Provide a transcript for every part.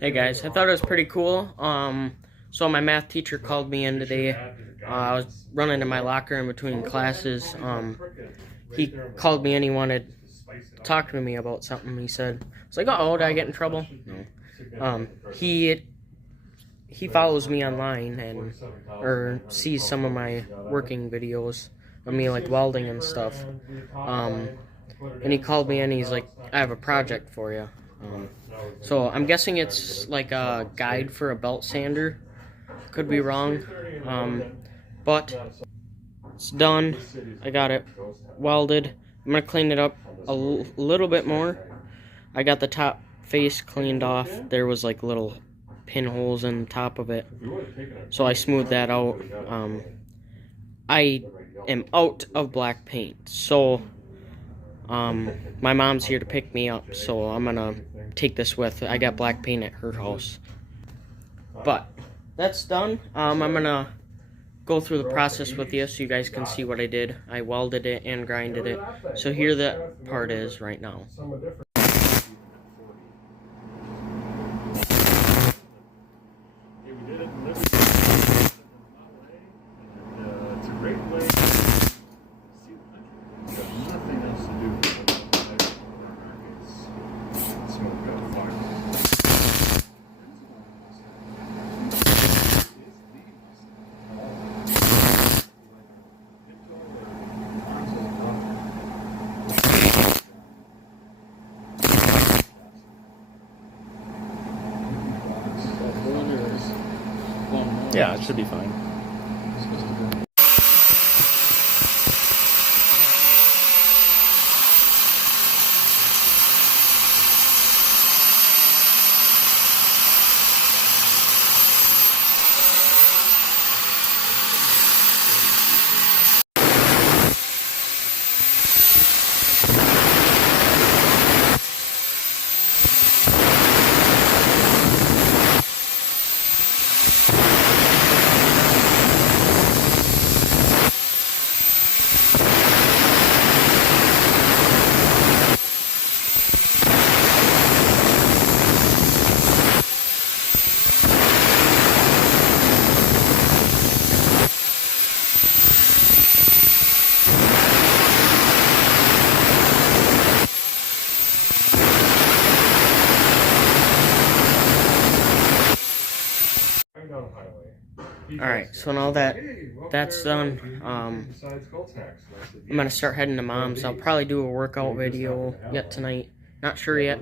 Hey guys, I thought it was pretty cool. So my math teacher called me in today. I was running to my locker in between classes. He called me and he wanted to talk to me about something. He said, "It's like, oh, did I get in trouble?" No. He follows me online and sees some of my working videos of me like welding and stuff. And he called me and he's like, "I have a project for you." So I'm guessing it's like a guide for a belt sander. Could be wrong, but it's done. I got it welded. I'm gonna clean it up a little bit more. I got the top face cleaned off. There was like little pinholes in the top of it, so I smoothed that out. I am out of black paint, so my mom's here to pick me up, so I'm gonna take this with. I got black paint at her house. But that's done. I'm gonna go through the process with you so you guys can see what I did. I welded it and grinded it. So here that part is right now. It's a great way to see the country. It's got nothing else to do with our markets. Smoke out fire. Yeah, it should be fine. Alright, so now that's done, I'm gonna start heading to Mom's. I'll probably do a workout video yet tonight. Not sure yet.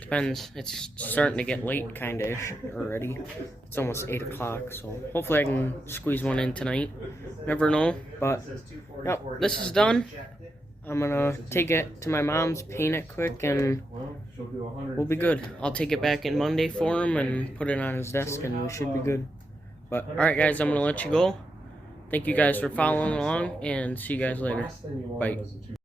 Depends. It's starting to get late, kinda-ish, already. It's almost 8 o'clock, so hopefully I can squeeze one in tonight. Never know, but yep, this is done. I'm gonna take it to my mom's, paint it quick, and we'll be good. I'll take it back in Monday for him and put it on his desk, and we should be good. But, alright guys, I'm going to let you go. Thank you guys for following along, and see you guys later. Bye.